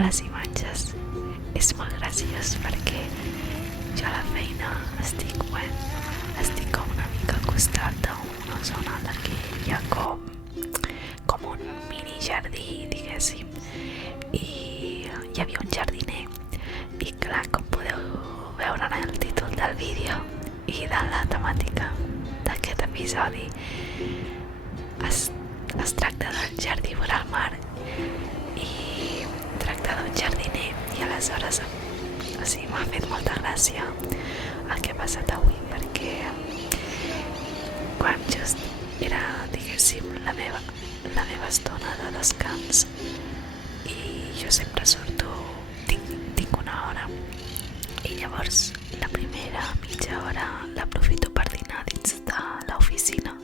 a les imatges. És molt graciós perquè jo a la feina estic com una mica al costat d'una zona en la que hi ha com un mini jardí, diguéssim, i hi havia un jardiner i clar, com podeu veure en el títol del vídeo i de la temàtica d'aquest episodi, es tracta del jardí vora el mar i tracta d'un jardiner, i aleshores m'ha fet molta gràcia el que ha passat avui, perquè quan just era, diguéssim, la meva estona de descans i jo sempre surto, tinc una hora i llavors la primera mitja hora l'aprofito per dinar dins de l'oficina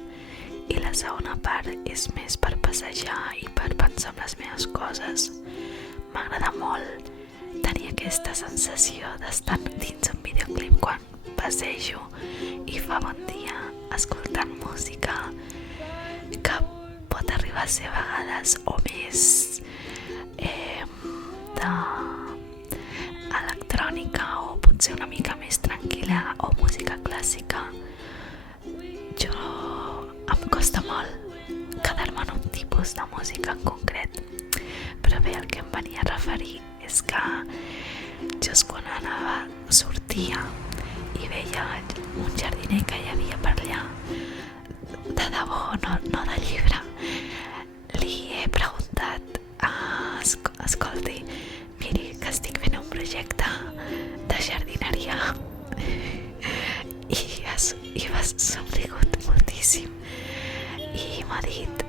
i la segona part és més per passejar i per pensar en les meves coses. M'agrada molt tenir aquesta sensació d'estar dins un videoclip quan passejo i fa bon dia escoltant música que pot arribar a ser a vegades o més electrònica o potser una mica més tranquil·la o música clàssica. Jo em costa molt quedar-me en un tipus de música en concret, però bé, el que em venia a referir és que just quan sortia i veia un jardiner que hi havia per allà, de debò, no de llibre, li he preguntat, escolti, miri que estic fent un projecte de jardineria i m'ha somrigut moltíssim i m'ha dit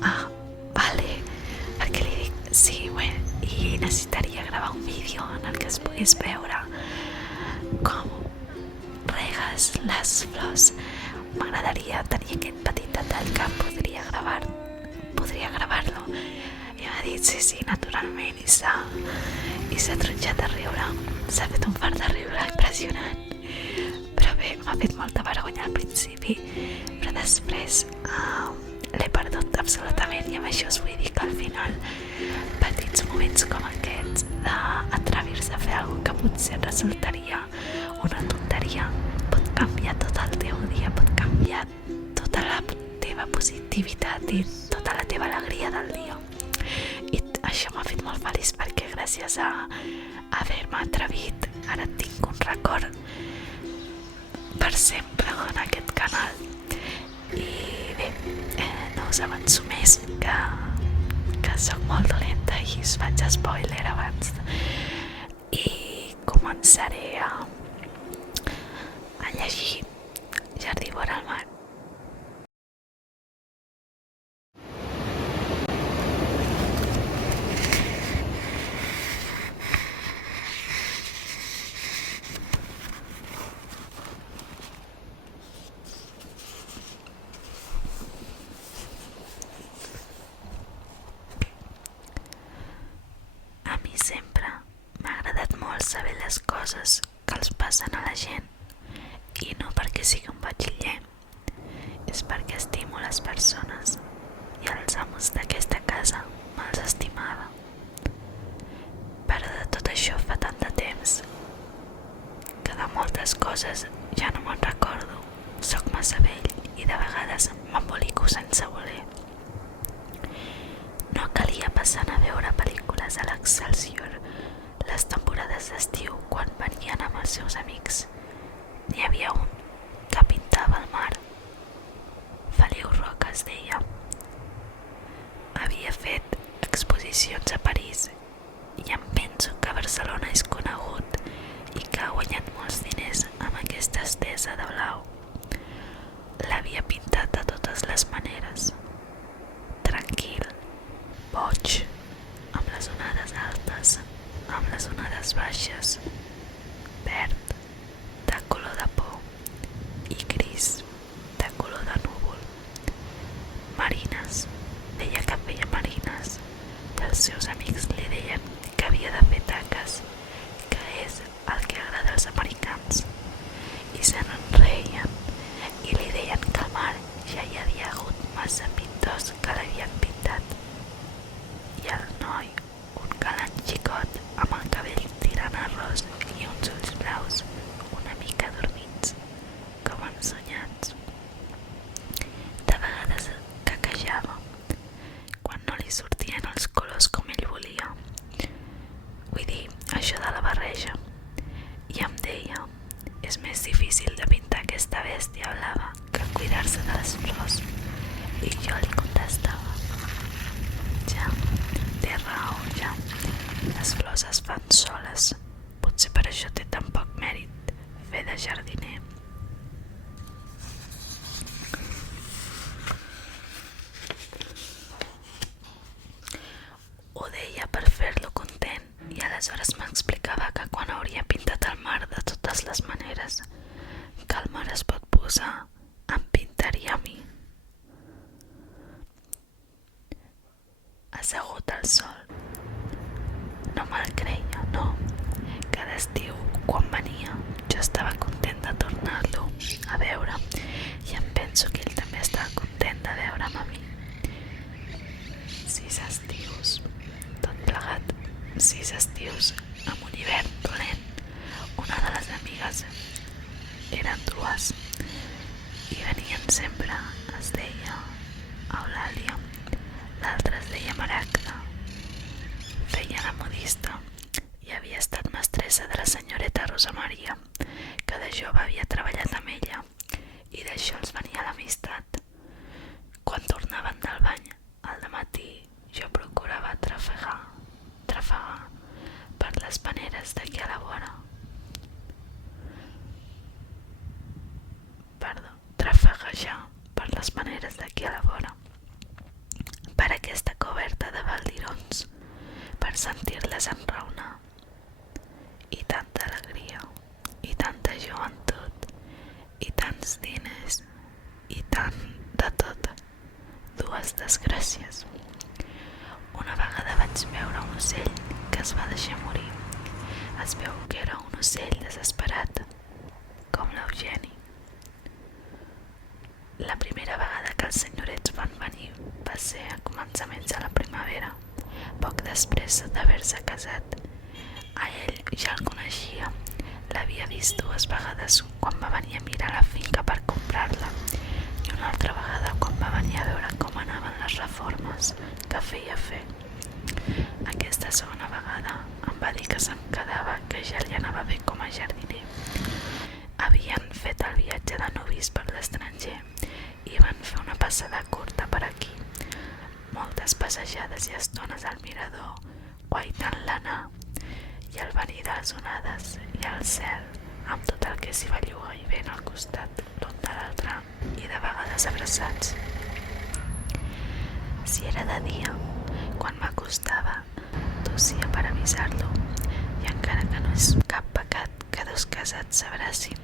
vale, perquè li dic sí, i necessitaria gravar un vídeo en el que es pogués veure com regues les flors. M'agradaria tenir aquest petit detall que podria gravar-lo, i m'ha dit sí, naturalment, i s'ha tronxat a riure, s'ha fet un fart de riure impressionant, però bé, m'ha fet molta vergonya al principi, però després l'he perdut absolutament, i amb això us vull dir que al final petits moments com aquests d'atrevir-se a fer alguna que potser resultaria una tonteria pot canviar tot el teu dia, pot canviar tota la teva positivitat i tota la teva alegria del dia, i això m'ha fet molt feliç perquè gràcies a haver-me atrevit ara tinc un record per sempre en aquest canal. I bé, no us avanço més que soc molt dolenta i us faig spoiler abans, i començaré a llegir Jardí vora el mar. A mi sempre m'ha agradat molt saber les coses que els passen a la gent, i no perquè sigui un batxiller, és perquè estimo les persones i els amos d'aquesta casa me'ls estimava. Però de tot això fa tant de temps que de moltes coses ja no me'n recordo, sóc massa vell i de vegades m'embolico sense voler. No calia passant a veure pel·lícules a l'Excelsior les temporades d'estiu quan venien amb els seus amics. N'hi havia un que pintava el mar, Feliu Roca es deia. Havia fet exposicions a París i em penso que a Barcelona és conegut i que ha guanyat molts diners amb aquesta estesa de blau. L'havia pintat de totes les maneres, tranquil, boig, amb les onades altes, amb les onades baixes, verd, de color de por, I jo li contestava: ja, té raó, ja. Les flors es fan soles. Potser per això té tan poc mèrit fer de jardiner. Ho deia per fer-lo content i aleshores m'explicava que quan hauria pintat el mar de totes les maneres que el mar es pot posar, em pintaria a mi. Assegut al sol. No me'l creia, no. Cada estiu, quan venia, jo estava content de tornar-lo a veure i em penso que ell també estava content de veure'm a mi. 6 estius, tot plegat, 6 estius amb un hivern dolent. Una de les amigues eren 2 i venien sempre. Es deia Eulàlia, l'altra es deia Maragda. Feia de modista i havia estat mestressa de la senyoreta Rosa Maria, que de jove havia treballat amb ella, i d'això els venia l'amistat. Quan tornaven del bany al dematí, jo procurava trafegar per les paneres d'aquí a la vora. Trafegar per les paneres d'aquí a la vora, per aquesta coberta de baldirons, per sentir-les enraonar. I tanta alegria, i tanta joventut, i tants diners, i tant de tot. 2 desgràcies. Una vegada vaig veure un ocell que es va deixar morir. Es veu que era un ocell desesperat, com l'Eugeni. La primera vegada que els senyorets van venir va ser a començaments de la primavera, poc després d'haver-se casat. A ell ja el coneixia, l'havia vist 2 vegades quan va venir a mirar la finca per comprar-la i una altra vegada quan va venir a veure com anaven les reformes que feia fer. Aquesta segona vegada em va dir que se'm quedava, que ja li anava bé com a jardiner. Havien fet el viatge de novis per l'estranger i van fer una passada curta per aquí. Moltes passejades i estones al mirador, guaitant l'anar i el venir de les onades i el cel, amb tot el que s'hi belluga i vent al costat l'un de l'altre i de vegades abraçats. Si era de dia, quan m'acostava, tossia per avisar-lo, i encara que no és cap pecat que 2 casats s'abracin,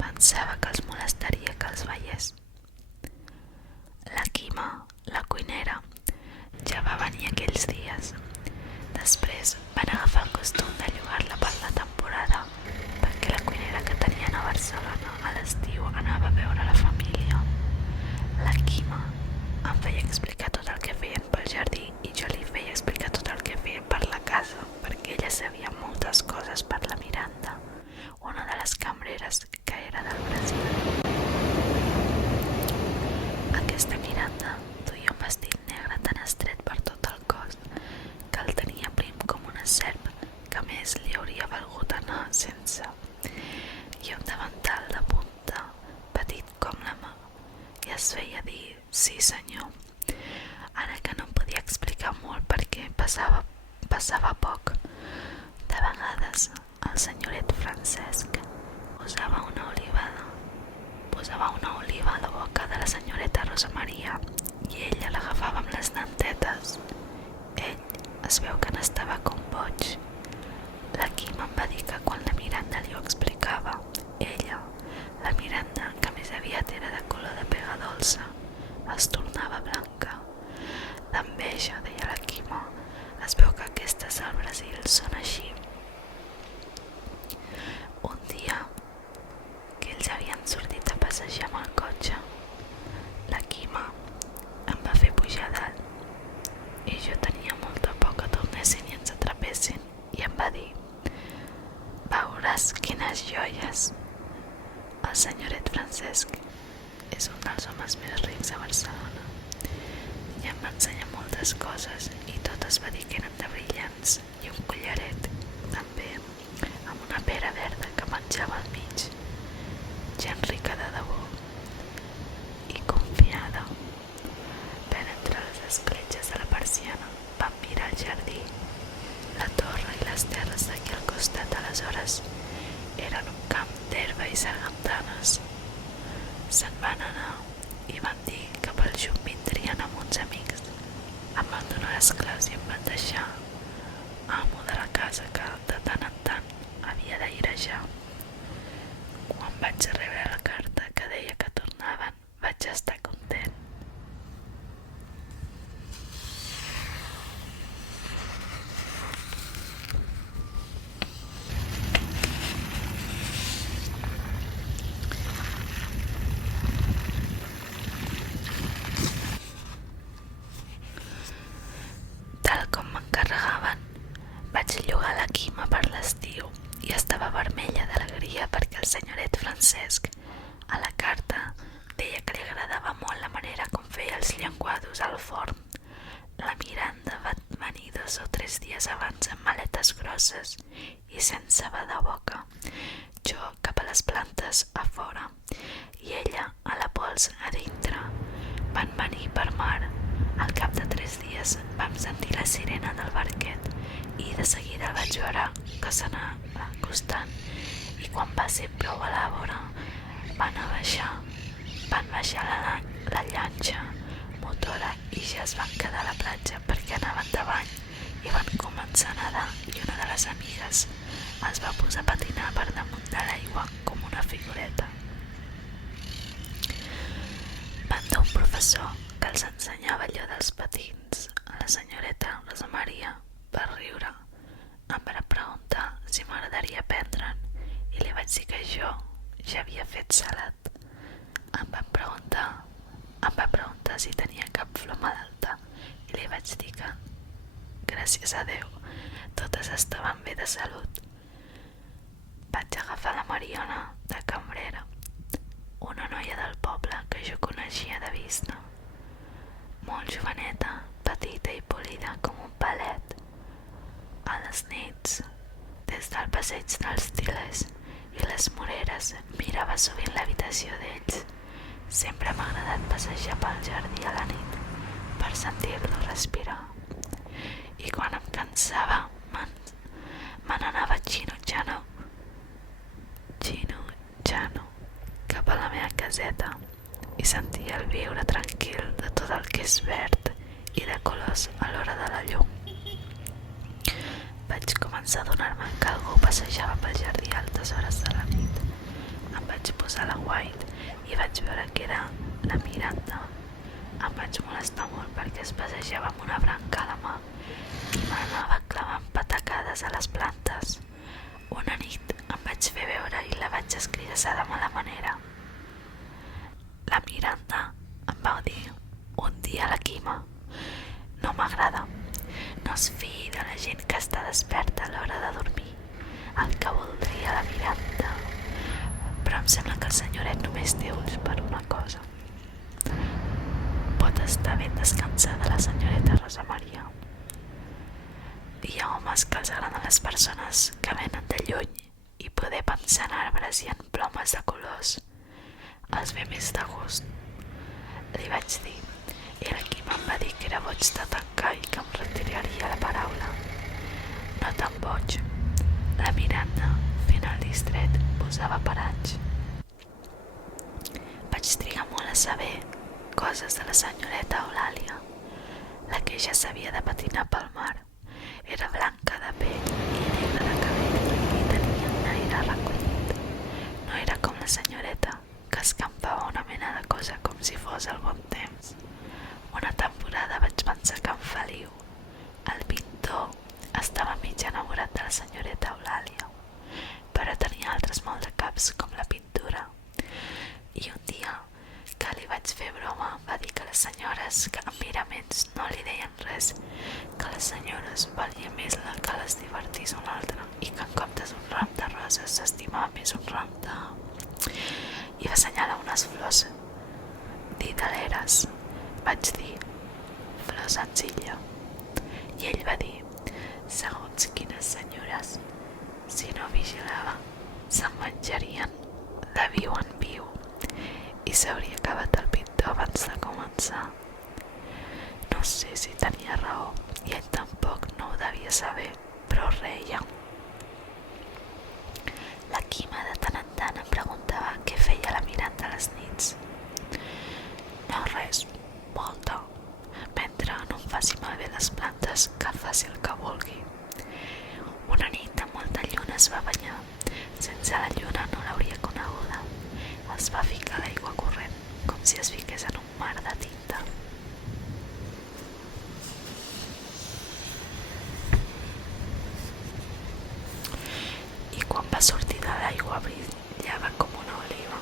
pensava que els molestaria que els veiés. La Quima, la cuinera, ja va venir aquells dies. Després van agafar el costum de llogar-la per la temporada, perquè la cuinera que tenien a Barcelona a l'estiu anava a veure la família. La Quima em feia explicar tot el que feien pel jardí i jo li feia explicar tot el que feien per la casa, perquè ella sabia moltes coses per la Miranda, una de les cambreres que era del Brasil. Aquesta Miranda duia un vestit negre tan estret per tot el cos que el tenia prim com una serp, que a més li hauria valgut anar sense, i un davantal de punta, petit com la mà, i es feia dir sí senyor. Ara que no em podia explicar molt perquè passava poc. De vegades el senyoret Francesc posava una oliva a la boca de la senyoreta Rosa Maria i ella l'agafava amb les dentetes. Ell es veu que n'estava com boig. La Quima em va dir que quan la Miranda li ho explicava, ella, la Miranda, que més aviat era de color de pega dolça, es tornava blanca. D'enveja, deia la Quima, es veu que aquestes al Brasil són així. Un dia que ells havien sortit a passejar amb el cotxe, la Quima em va fer pujar dalt i jo tenia molta por que tornessin i ens atrapessin i em va dir: veuràs quines joies. El senyoret Francesc és un dels homes més rics a Barcelona i em va ensenyar moltes coses i totes va dir que eren de brillants i un collaret també amb una pera verda que menjava al mig. Gent rica de debò i confiada. peixos al forn. La Miranda va venir 2 o 3 dies abans amb maletes grosses i sense badaboca. Jo cap a les plantes a fora i ella a la pols a dintre. Van venir per mar. Al cap de 3 dies vam sentir la sirena del barquet i de seguida el vaig veure que s'anava acostant, i quan va ser prou a la vora van baixar la llanxa motora i ja es van quedar a la platja perquè anaven de bany i van començar a nedar, i una de les amigues es va posar a patinar per damunt de l'aigua com una figureta. Van d'un professor que els ensenyava allò dels patins. A la senyoreta Rosa Maria va riure. Em va preguntar si m'agradaria aprendre'n i li vaig dir que jo ja havia fet salat. Em va preguntar si tenia cap flor malalta i li vaig dir que, gràcies a Déu, totes estaven bé de salut. Vaig agafar la Mariona de cambrera, una noia del poble que jo coneixia de vista, molt joveneta, petita i polida com un palet. A les nits, des del passeig dels Til·les i les Moreres, mirava sovint l'habitació d'ells. Sempre m'ha agradat passejar pel jardí a la nit per sentir-lo respirar. I quan em cansava, me n'anava xinutxant cap a la meva caseta i sentia el viure tranquil de tot el que és verd i de colors a l'hora de la llum. Vaig començar a adonar-me que algú passejava pel jardí a altes hores de la nit. Em vaig posar la White i vaig veure que era la Miranda. Em vaig molestar molt perquè es passejava amb una branca a la mà i m'anava clavant patacades a les plantes. Una nit em vaig fer veure i la vaig escridassar de mala manera. La Miranda em va dir un dia a la Quima: no m'agrada, no es fiï de la gent que està desperta a l'hora de dormir. El que voldria la Miranda, però em sembla que el senyoret només té ulls per una cosa. Pot estar ben descansada la senyoreta Rosa Maria. Hi ha homes que els agraden les persones que venen de lluny i poder pensar en arbres i en plomes de colors els ve més de gust. Li vaig dir, i la Quima em va dir que era boig de tancar i que em retiraria la paraula. No tan boig. La Miranda, fent el distret, posava paranys. Vaig trigar molt a saber coses de la senyoreta Eulàlia, la que ja sabia de patinar pel mar. Era blanca de pell i negra de cabell i tenia un aire recollit. No era com la senyoreta, que escampava una mena de cosa com si fos el bon temps. Una temporada vaig pensar que en Feliu, el pintor, estava mig enamorat de la senyoreta Eulàlia, però tenia altres molt de caps com la pintura. I un dia que li vaig fer broma va dir que les senyores que amb miraments no li deien res, que les senyores valia més que les divertís un altre i que en comptes d'un ram de roses s'estimava més un ram de... I va assenyalar unes flors didaleres. Vaig dir, flor senzilla. I ell va dir, segons quines senyores, si no vigilava, se'n menjarien de viu en viu i s'hauria acabat el pintor abans de començar. No sé si tenia raó i ell tampoc no ho devia saber, però reia. La Quima de tant en tant em preguntava què feia la Miranda a les nits. No res, volta. Mentre no em faci malbé les plantes, que faci el que vulgui. Una nit amb molta lluna es va banyar. Sense la lluna no l'hauria coneguda. Es va ficar a l'aigua corrent, com si es fiqués en un mar de tinta. I quan va sortir de l'aigua brillava com una oliva.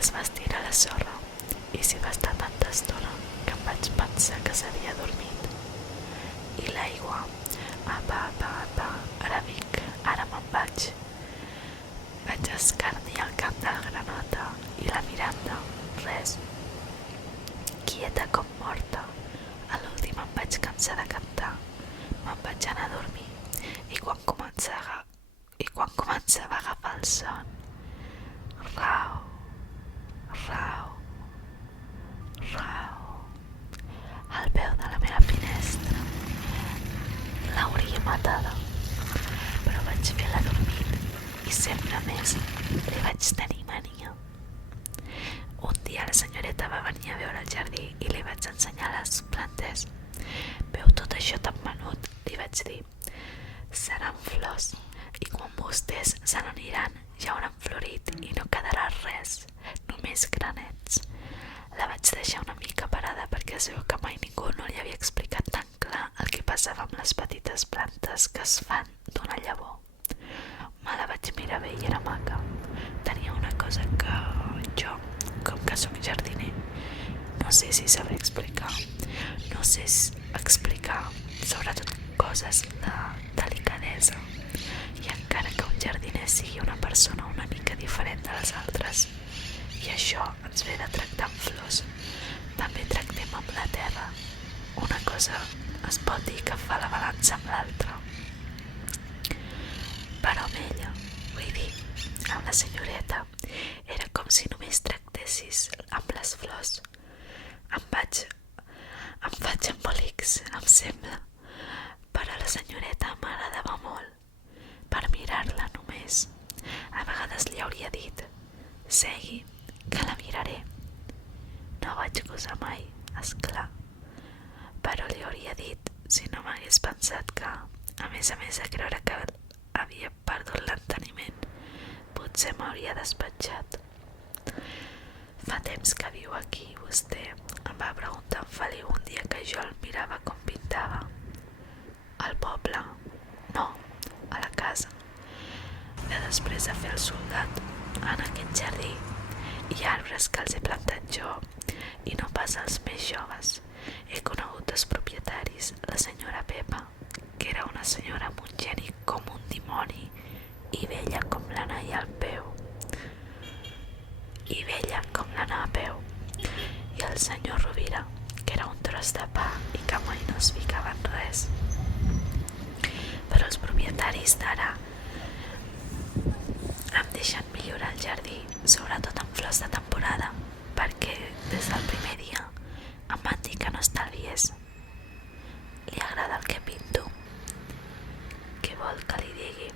Es va estirar a la sorra i s'hi va estar tanta estona que em vaig pensar que s'havia dormit. I l'aigua, apa, apa, apa, ara vinc, ara me'n vaig. Vaig escarnir el cap de la granota i la Miranda, res, quieta com morta. s'ha de cantar, me'n vaig anar a dormir i quan començava a agafar el son, rau, rau, rau, al peu de la meva finestra. L'hauria matada, però vaig fer l'adormit i sempre més li vaig tenir mania. Un dia la senyoreta va venir a veure el jardí i li vaig ensenyar les plantes. Veu tot això tan menut, li vaig dir. Seran flors i quan vostès se n'aniran ja hauran florit i no quedarà res, només granets. La vaig deixar una mica parada perquè es veu que mai ningú no li havia explicat tan clar el que passava amb les petites plantes que es fan d'una llavor. Me la vaig mirar bé i era maca. Tenia una cosa que jo, com que sóc jardiner, no sé si sabré explicar. No sé explicar, sobretot coses de delicadesa. I encara que un jardiner sigui una persona una mica diferent de les altres, i això ens ve de tractar amb flors, també tractem amb la terra. Una cosa es pot dir que fa la balança amb l'altra. Però amb ella, vull dir, amb la senyoreta, era com si només tractessis amb les flors. Em faig embolics, em sembla, però la senyoreta m'agradava molt, per mirar-la només. A vegades li hauria dit, segui, que la miraré. No vaig gosar mai, esclar, però li hauria dit si no m'hagués pensat que, a més de creure que havia perdut l'enteniment, potser m'hauria despatxat. Fa temps que viu aquí, vostè? Em va preguntar en Feliu un dia que jo el mirava com pintava. Al poble? No, a la casa. De després de fer el soldat, en aquest jardí hi ha arbres que els he plantat jo i no pas els més joves. He conegut els propietaris, la senyora Pepa, que era una senyora amb un geni com un dimoni i vella com l'anar a peu. I el senyor Rovira, que era un tros de pa i que mai no es ficava en res. Però els propietaris d'ara em deixen millorar el jardí, sobretot amb flors de temporada, perquè des del primer dia em van dir que no estalviés. Li agrada el que pinto. Què vol que li digui?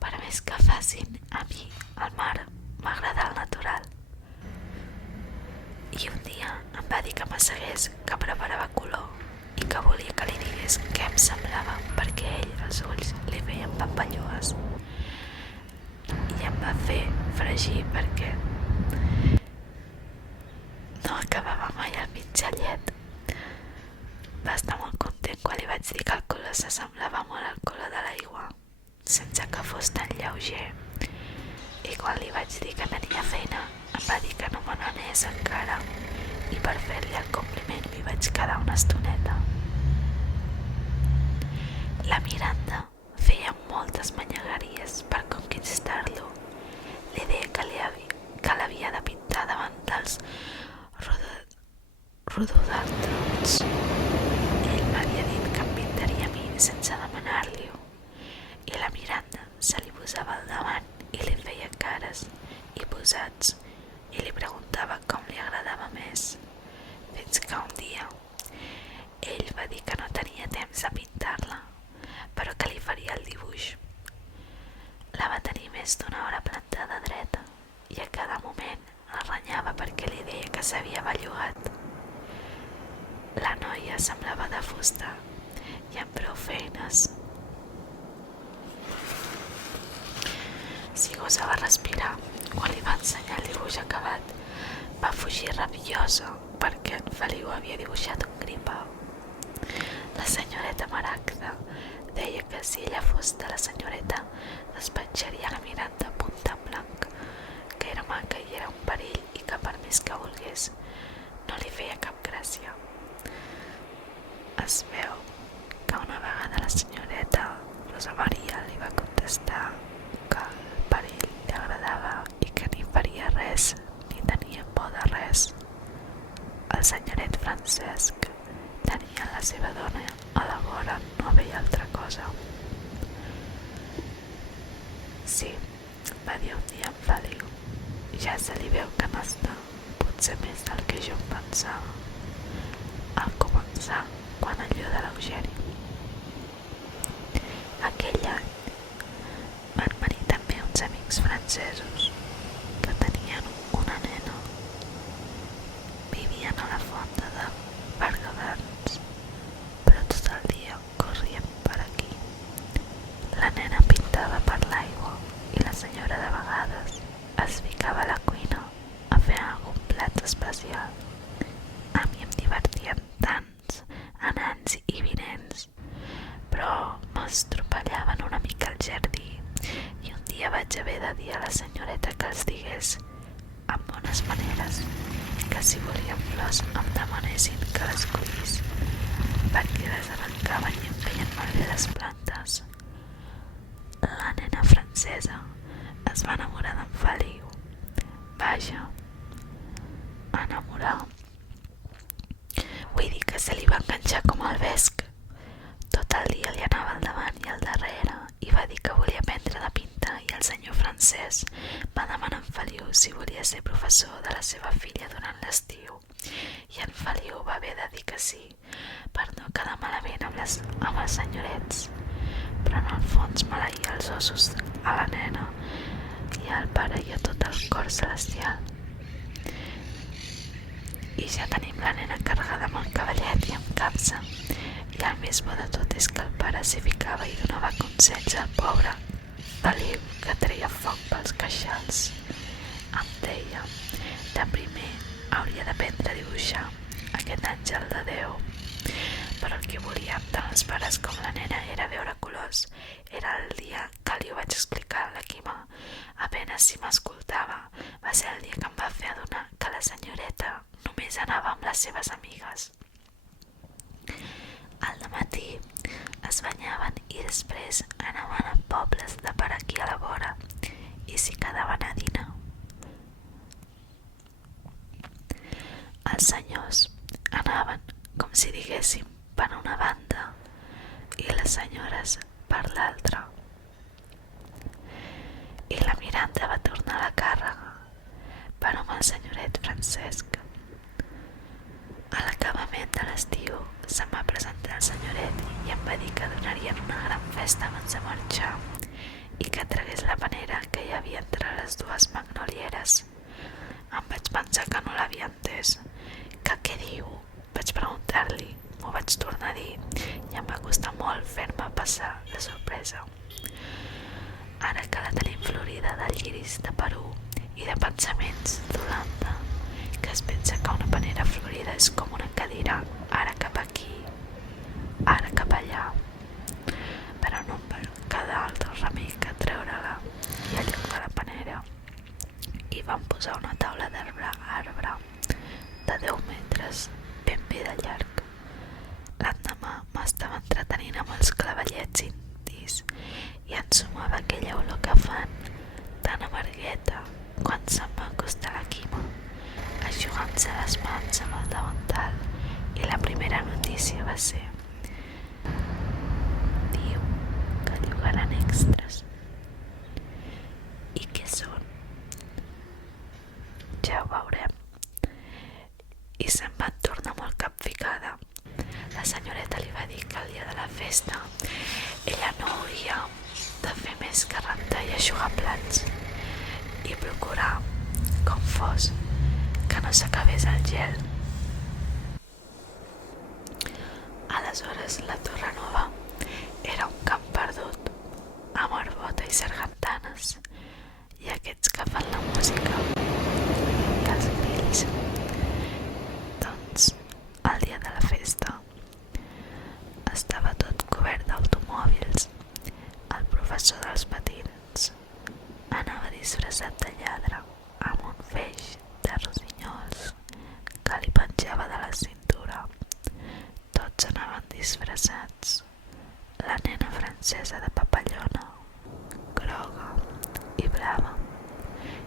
Per més que facin, a mi el mar m'agrada el natural. I un dia em va dir que m'assegués, que preparava color i que volia que li digués què em semblava, perquè ell els ulls li feien papalloes. I em va fer fregir perquè no acabava mai el mitjallet. Va estar molt content quan li vaig dir que el color s'assemblava molt al color de l'aigua, sense que fos tan lleuger. I quan li vaig dir que tenia feina, em va dir que no me n'anés encara, i per fer-li el compliment m'hi vaig quedar una estoneta. La Miranda feia moltes manyagueries per conquistar-lo. Li deia que l'havia de pintar davant dels rododendrons. Ell m'havia dit que em pintaria a mi sense demanar-li-ho, i la Miranda se li posava al davant i li feia cares i posats i li preguntava com li agradava més, fins que un dia ell va dir que no tenia temps de pintar-la, però que li faria el dibuix. La va tenir més d'una hora plantada dreta i a cada moment el renyava perquè li deia que s'havia bellugat. La noia semblava de fusta i amb prou feines. Si gosava respirar, quan li va ensenyar el dibuix acabat, va fugir rabiosa perquè en Feliu havia dibuixat un gripau. La senyoreta Maragda deia que si ella fos de la senyoreta despatxaria la Miranda a punt en blanc, que era maca i era un perill i que per més que volgués no li feia cap gràcia. Es veu que una vegada la senyoreta Rosa Maria li va contestar que el perill li agradava i que ni faria res ni tenia por de res. El senyoret Francesc tenia la seva dona a la vora no veia altra cosa. Sí, va dir un dia en Feliu, ja se li veu que n'està, potser més del que jo em pensava. Al començar, quan allò de l'Eugeni. Aquell any van venir també uns amics francesos que tenien una nena. Vivien a la fonda de Bergadans, però tot el dia corrien per aquí. La nena pintava per l'aigua i la senyora de vegades es ficava a la cuina a fer algun plat especial. A mi em divertien tants anants i vinents, però m'estropellaven una mica al jardí i un dia vaig haver de dir a la senyoreta que els digués, amb bones maneres, que si volien flors em demanessin que les collís, perquè les arrencaven i em feien malbé les plantes. La nena francesa es va enamorar d'en Feliu. Vaja, enamorar. Vull dir que se li va enganxar com el vesc. Tot el dia li anava al davant i al darrere i va dir que volia aprendre de pintar i el senyor francès va demanar a en Feliu si volia ser professor de la seva filla durant l'estiu i en Feliu va haver de dir que sí per no quedar malament amb els senyorets, però en el fons maleïa els ossos a la nena i al pare i a tot el cor celestial. I ja tenim la nena carregada amb el cavallet i amb capsa. I el més bo de tot és que el pare s'hi ficava i donava consells al pobre Feliu, que treia foc pels queixals. Em deia, de primer hauria d'aprendre a dibuixar aquest àngel de Déu. Però el que volíem tant els pares com la nena era veure colors. Era el dia que li ho vaig explicar a la Quima. Apenas si m'escoltava. Va ser el dia que em va fer adonar que la senyoreta només anava amb les seves amigues. Al dematí es banyaven i després anaven a pobles de per aquí a la vora i s'hi quedaven a dinar. Els senyors anaven, com si diguéssim, per una banda i les senyores per l'altra. I la Miranda va tornar a la càrrega, però amb el senyoret Francesc. A l'acabament de l'estiu se'm va presentar el senyoret i em va dir que donarien una gran festa abans de marxar i que tragués la panera que hi havia entre les dues magnolieres. Em vaig pensar que no l'havia entès. Que què diu? Vaig preguntar-li, m'ho vaig tornar a dir i em va costar molt fer-me passar la sorpresa. Ara que la tenim florida de lliris de Perú i de pensaments d'Holanda, que es pensa que una panera florida és com una cadira, ara cap aquí, ara cap allà, però no em va quedar altre remei que treure-la i allungar la panera i van posar una taula d'arbre de 10 metres, ben bé de llarg. L'endemà m'estava entretenint amb els clavellets indis i ensumava aquella olor que fan tan amargueta quan se'm va acostar la Quima, eixugant-se les mans amb el davantal, i la primera notícia va ser: diu que llogaran extras. I què són? Ja ho veurem. I se'n van tornar molt capficada. La senyoreta li va dir que el dia de la festa ella no hauria de fer més que rentar i eixugar plats i procurar, com fos, que no s'acabés el gel. Aleshores la Torre Nova era un camp perdut, amb arbota i sargantanes, i aquests que fan la música i els grills. Doncs, el dia de la festa estava tot cobert d'automòbils. El professor dels patins anava disfressat de lladre amb un feix de rossinyols que li penjava de la cintura. Tots anaven disfressats. La nena francesa de papallona, groga i blava,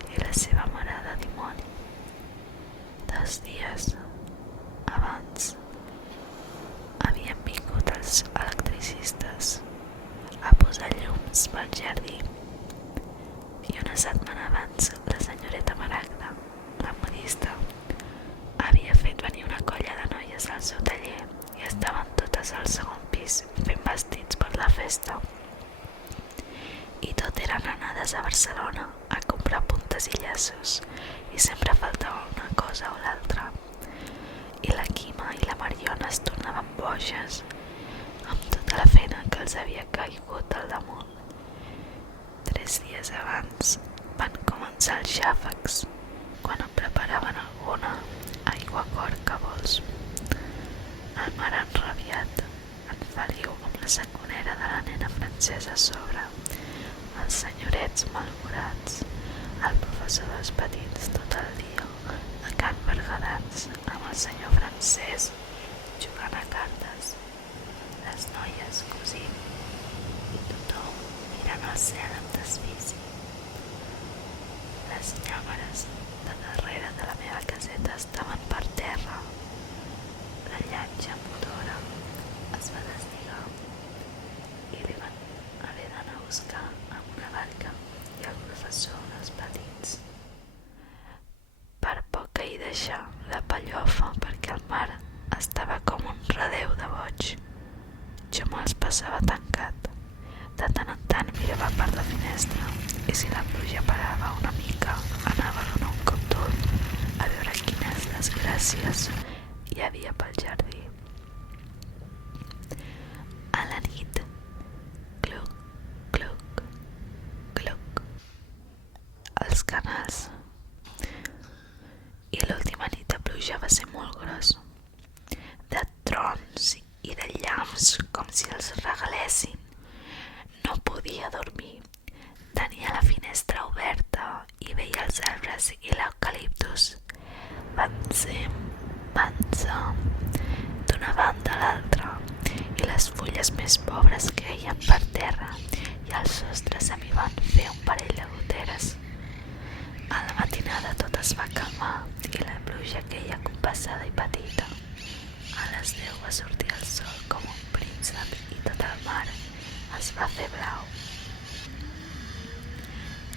i la seva mare de dimoni. 2 dies abans els electricistes a posar llums pel jardí. I una setmana abans la senyoreta Maragda, la modista, havia fet venir una colla de noies al seu taller i estaven totes al segon pis fent vestits per la festa. I tot eren anades a Barcelona a comprar puntes i llaços i sempre faltava una cosa o l'altra. I la Quima i la Mariona es tornaven boges amb tota la feina que els havia caigut al damunt. 3 dies abans van començar els xàfecs, quan en preparaven alguna aiguacor que vols. El mar enrabiat, en Feliu amb la saconera de la nena francesa a sobre, els senyorets malhumorats, el professor dels patins tot el dia a Can Bergadans amb el senyor francès jugant a cartes, les noies cosint i tothom mirant al cel amb desfici. Les llàmeres de darrere de la meva caseta estaven per terra. La llanxa motora es va deslligar i li van haver d'anar a buscar amb una barca i el professor dels patins. Per poc que hi deixà la pellofa perquè el mar estava com un redeu de boig. Jo me'ls passava tancat. De tant en tant mirava per la finestra i si la pluja parava una mica anava a donar un cop d'ull a veure quines desgràcies hi havia pel jardí. A la nit, cluc, cluc, cluc, els canals. I l'última nit de pluja va ser molt grossa, de trons i de llamps com si els regalessin. No podia dormir. Tenia la finestra oberta i veia els arbres i l'eucaliptus van-se d'una banda a l'altra i les fulles més pobres caien per terra i el sostre se m'hi van fer un parell de goteres. A la matinada tot es va calmar i la pluja queia compassada i petita. A les 10 va sortir el sol com un príncep i tot el mar es va fer blau.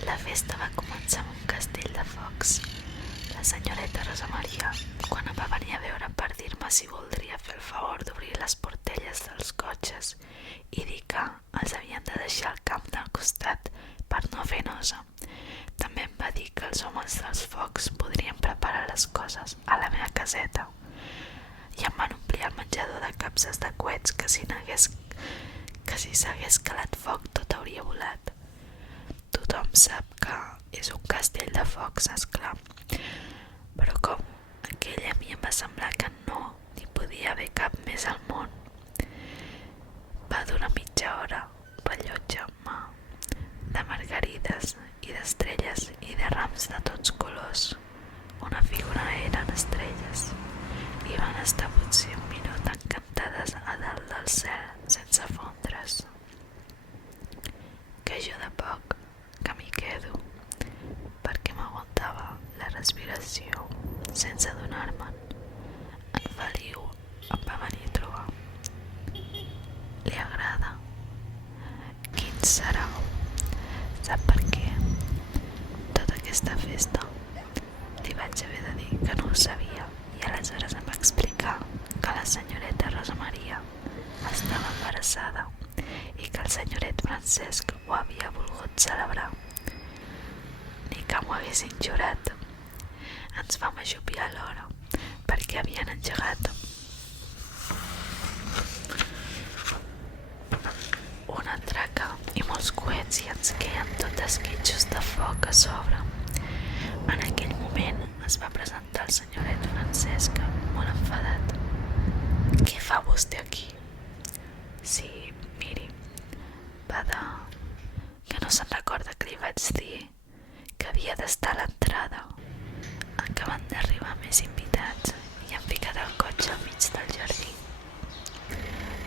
La festa va començar amb un castell de focs. La senyoreta Rosa Maria, quan em va venir a veure per dir-me si voldria fer el favor d'obrir les portelles dels cotxes i dir que els havien de deixar al camp del costat per no fer nosa, també em va dir que els homes dels focs podrien preparar les coses a la meva caseta i em van omplir el menjador de capses de coets que si s'hagués calat foc tot hauria volat. Tothom sap que és un castell de focs, esclar, però com aquell a mi em va semblar que no n'hi podia haver cap més al món. Va durar mitja hora, rellotge en mà, de margarides i d'estrelles i de rams de tots colors. Una figura eren estrelles i van estar potser un minut encantades a dalt del cel sense fondre's. Que jo de poc que m'hi quedo perquè m'aguantava la respiració sense adonar-me'n. En Feliu em va venir a trobar. Li agrada. Quin serà? Sap per què? Tota aquesta festa li vaig haver de dir que no ho sabia i aleshores em va explicar que la senyoreta Rosa Maria estava embarassada i que el senyoret Francesc ho havia volgut celebrar. Ni que m'ho haguessin jurat. Ens vam ajupir a l'hora perquè havien engegat una traca i molts coets i ens queien tot esquitxos de foc a sobre. En aquell moment es va presentar el senyoret Francesc molt enfadat. Què fa vostè aquí? Sí, miri, va de... que no se'n recorda que li vaig dir que havia d'estar a l'entrada. Acaben d'arribar més invitats i han ficat el cotxe al mig del jardí.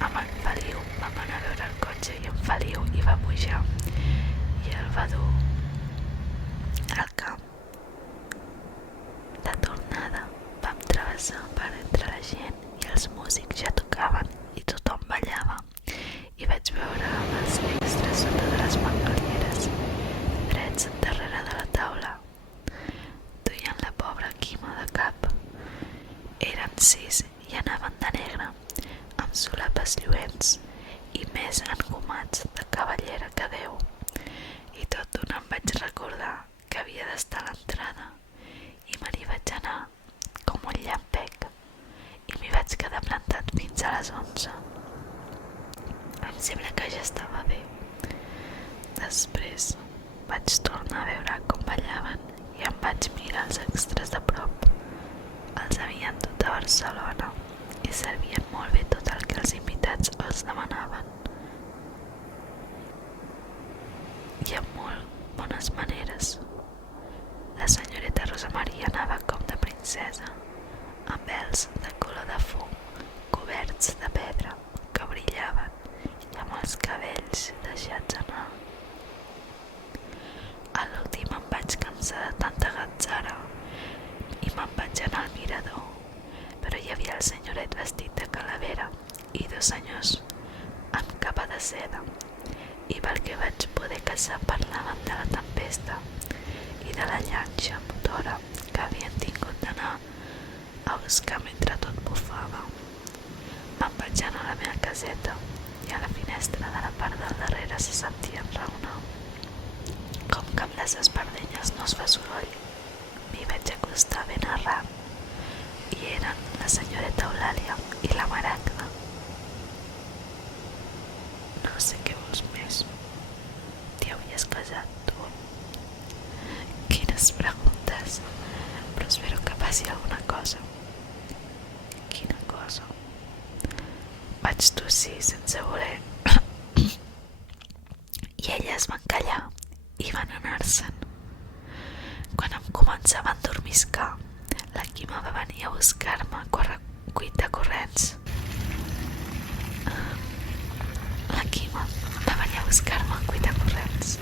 Amb en Feliu vam anar a veure el cotxe i en Feliu hi va pujar i el va dur al camp. De tornada vam travessar per entre la gent i els músics ja tocaven sis i anaven de negre, amb solapes lluents i més engomats de cavallera que Déu. I tot d'una em vaig recordar que havia d'estar a l'entrada i me n'hi vaig anar com un llampec i m'hi vaig quedar plantat fins a les 11. Em sembla que ja estava bé. Després vaig tornar a veure com ballaven i em vaig mirar els extras de prop. Els havien dut a Barcelona i servien molt bé tot el que els invitats els demanaven. I amb molt bones maneres. La senyoreta Rosa Maria anava com de princesa, amb vels de color de fum, coberts de pedra, que brillaven, i amb els cabells deixats anar. A l'últim em vaig cansar de tanta gatzara i me'n vaig anar al mirador, però hi havia el senyoret vestit de calavera i dos senyors amb capa de seda, i perquè vaig poder casar parlaven de la tempesta i de la llanxa motora que havien tingut d'anar a buscar mentre tot bufava. Me'n vaig anar a la meva caseta i a la finestra de la part del darrere se sentien raonar. Com que amb les espardenyes no es fa soroll, m'hi vaig acostar ben arran i eren la senyoreta Eulàlia i la Maragda. No sé què vols més. T'hi havies casat, tu? Quines preguntes, però espero que passi alguna cosa. Quina cosa? Vaig tossir sense voler i elles van callar i van anar-se'n. Quan em començava a endormiscar, la Quima va venir a buscar-me cuita corrents. La Quima va venir a buscar-me cuita corrents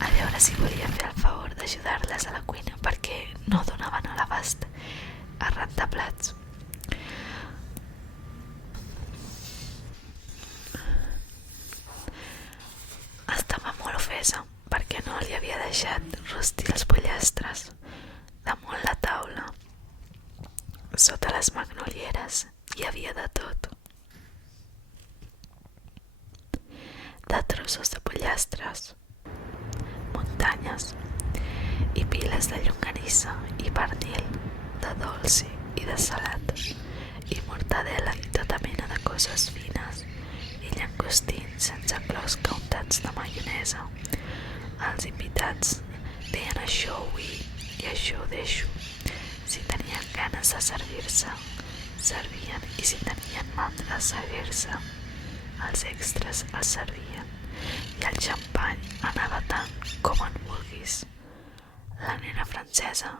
a veure si volia fer el favor d'ajudar-les a la cuina perquè no donaven a l'abast a rentar plats. Estava molt ofesa perquè no li havia deixat rostir els pollastres damunt la taula. Sota les magnolieres hi havia de tot. De trossos de pollastres, muntanyes i piles de llonganissa i pernil, de dolç i de salat, i mortadela i tota mena de coses fines, i llangostins sense closca untats de maionesa. Els invitats deien això ho vull i això ho deixo. Si tenien ganes de servir-se, servien, i si tenien mandra de servir-se, els extras els servien, i el xampany anava tant com en vulguis. La nena francesa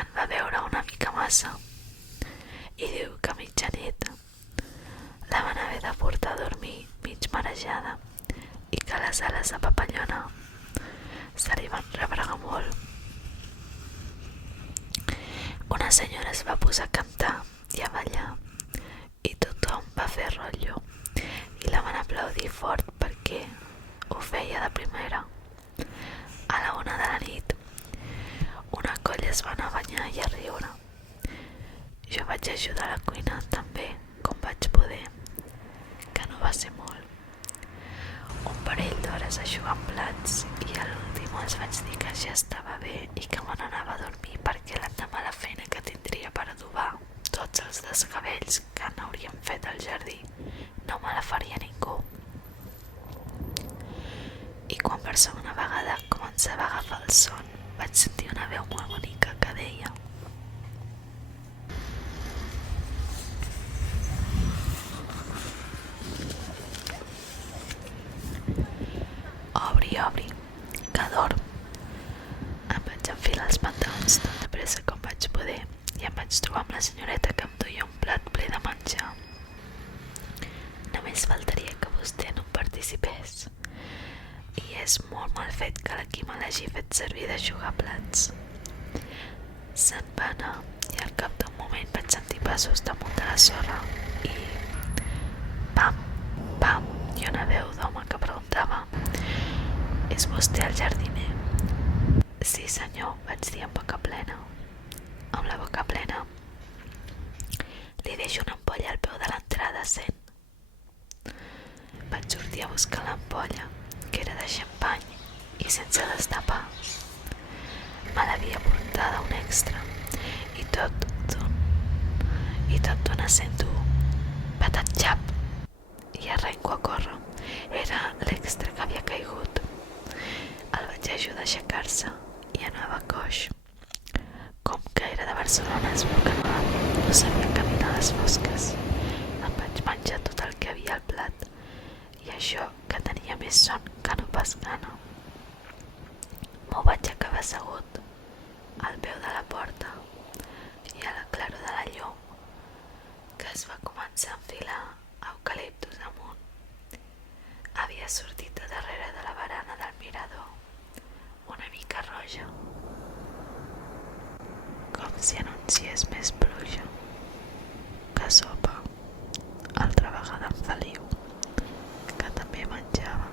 en va veure una mica massa i diu que a mitjanit la van haver de portar a dormir mig marejada i que les ales de papallona se li van rebregar molt. Una senyora es va posar a cantar i a ballar i tothom va fer rotllo i la van aplaudir fort perquè ho feia de primera. A la 1 de la nit una colla es va anar a banyar i a riure. Jo vaig ajudar a la cuina també com vaig poder, que no va ser molt. Un parell d'hores eixugant plats i a l'últim els vaig dir que ja estava bé i que me n'anava a dormir perquè l'endemà la feina que tindria per adobar tots els descabells que n'hauríem fet al jardí no me la faria ningú. I quan per segona vegada començava a agafar el son vaig sentir una veu molt bonica que deia: obri, obri, que dorm. Em vaig enfilar els pantalons tan de pressa com vaig poder i em vaig trobar amb la senyoreta que em duia un plat ple de menjar. Només faltaria que vostè no participés. I és molt mal fet que la Quima l'hagi fet servir de jugar plats. Se'n va anar i al cap d'un moment vaig sentir passos damunt de la sorra i pam, pam, i una veu d'home que preguntava: és vostè el jardiner? Sí senyor, vaig dir amb la boca plena. i tot d'una sento patat-xap i arrenco a córrer. Era l'extra que havia caigut. El vaig ajudar a aixecar-se i anava coix. Com que era de Barcelona es veu que no sabia caminar a les fosques. Em vaig menjar tot el que havia al plat i això que tenia més son que no pas gana. M'ho vaig acabar assegut al peu de la porta i a la claror de la llum que es va començar a enfilar eucaliptus amunt. Havia sortit de darrere de la barana del mirador, una mica roja, com si anunciés més pluja. Que sopa, altra vegada en Feliu, que també menjava.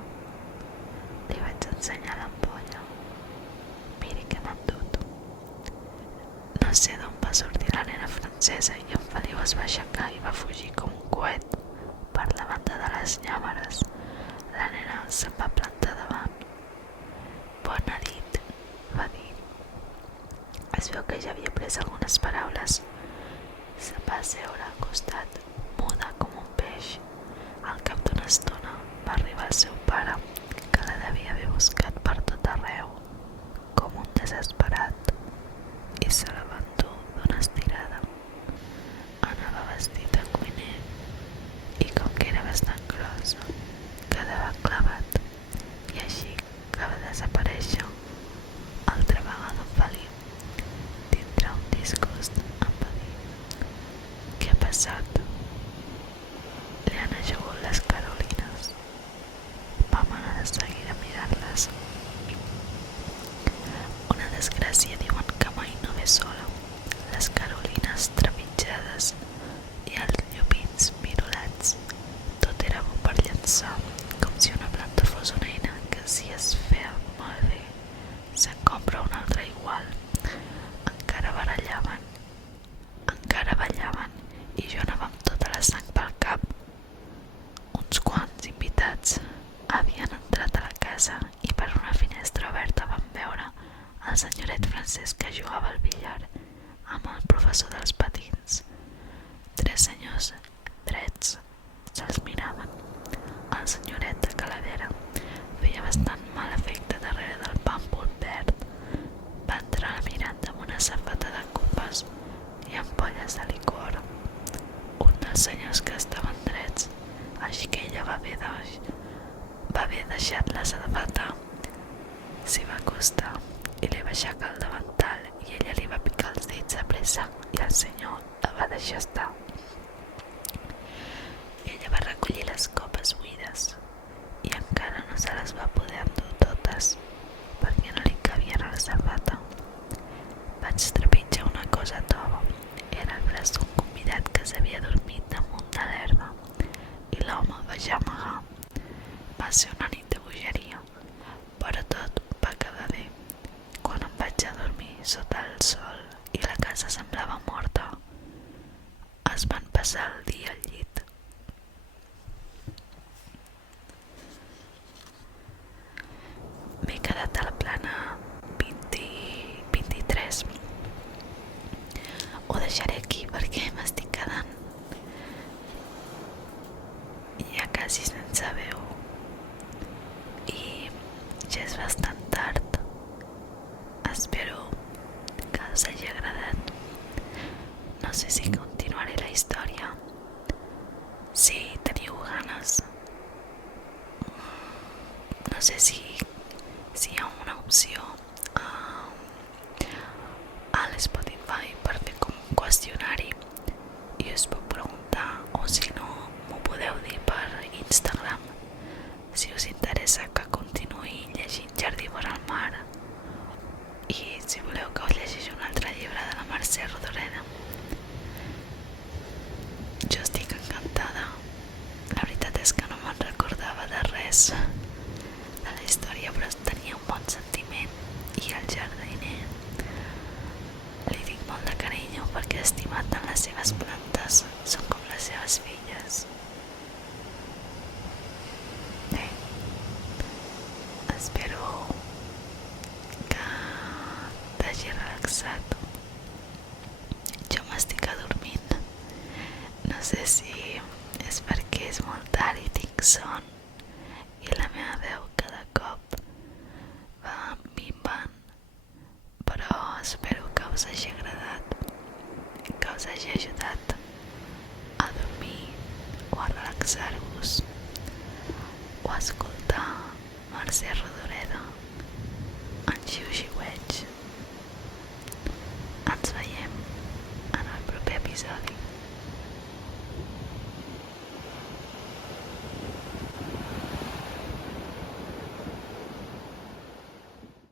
Li vaig ensenyar l'ampolla. Miri que m'han dut. No sé d'on va sortir la nena francesa i en Feliu es va aixecar i va fugir com un coet per la banda de les llàmeres. La nena se'n va plantar davant. Bona nit, va dir. Es veu que ja havia pres algunes paraules. Se'n va seure al costat, muda com un peix. Al cap d'una estona va arribar el seu pare, que la devia haver buscat per tot arreu, com un desesperat, i se la va endur d'una estirada. Anava vestit de cuiner i com que era bastant grossa, quedava clavat, i així que va desaparèixer. Altra vegada en Feliu tindrà un disgust, em va dir. Què ha passat? Li han ajagut les carolines. Vam anar de seguida a mirar-les. Una desgràcia diuen que mai no ve sola. Les carolines trepitjades i els llupins virolats. Tot era bo per llançar, com si una planta fos una eina que si es feia malbé se'n compra una altra igual. Encara ballaven i jo anava amb tota la sang pel cap. Uns quants invitats havien entrat a la casa i per una finestra oberta vam veure el senyoret francès que jugava al billar amb el professor dels patins. 3 senyors drets se'ls miraven. El senyoret de Calavera feia bastant mal efecte darrere del pàmpol verd. Va entrar a la Miranda amb una safata de copes i ampolles de licor. Un dels senyors que estaven drets, així que ella va haver deixat la safata, s'hi va acostar i li va aixecar el davantal i ella li va picar els dits a pressa i el senyor la va deixar estar. Ella va recollir les copes buides i encara no se les va poder endur totes perquè no li cabien a la safata. Vaig trepitjar una cosa tova. Era el braç d'un convidat que s'havia dormit damunt de l'herba i l'home va gemegar. Va ser una nit de bogeria, però tot va acabar bé. Quan em vaig a dormir sota el sol i la casa semblava morta, es van passar el dia al llit. M'he quedat a la plana 23. Ho deixaré aquí perquè m'estic quedant ja quasi sense veu i ja és bastant tard. Espero que us hagi agradat. No sé si continuaré la història. Si teniu ganes. No sé si hi ha una opció a l'Spotify per fer com un qüestionari i us puc preguntar, o si no m'ho podeu dir per Instagram, si us interessa que continuï llegint Jardí vora el mar, i si voleu que us llegeixi un altre llibre de la Mercè Rodoreda. Jo estic encantada. La veritat és que no me'n recordava de res de la història, però tenia un bon sentiment. I el jardiner li dic molt de carinyo perquè he estimat tant les seves plantes, són com les seves filles. Bé, espero que t'hagi relaxat. Jo m'estic adormint hagi ajudat a dormir o a relaxar-vos o a escoltar Mercè Rodoreda en Xiu-Xiueig.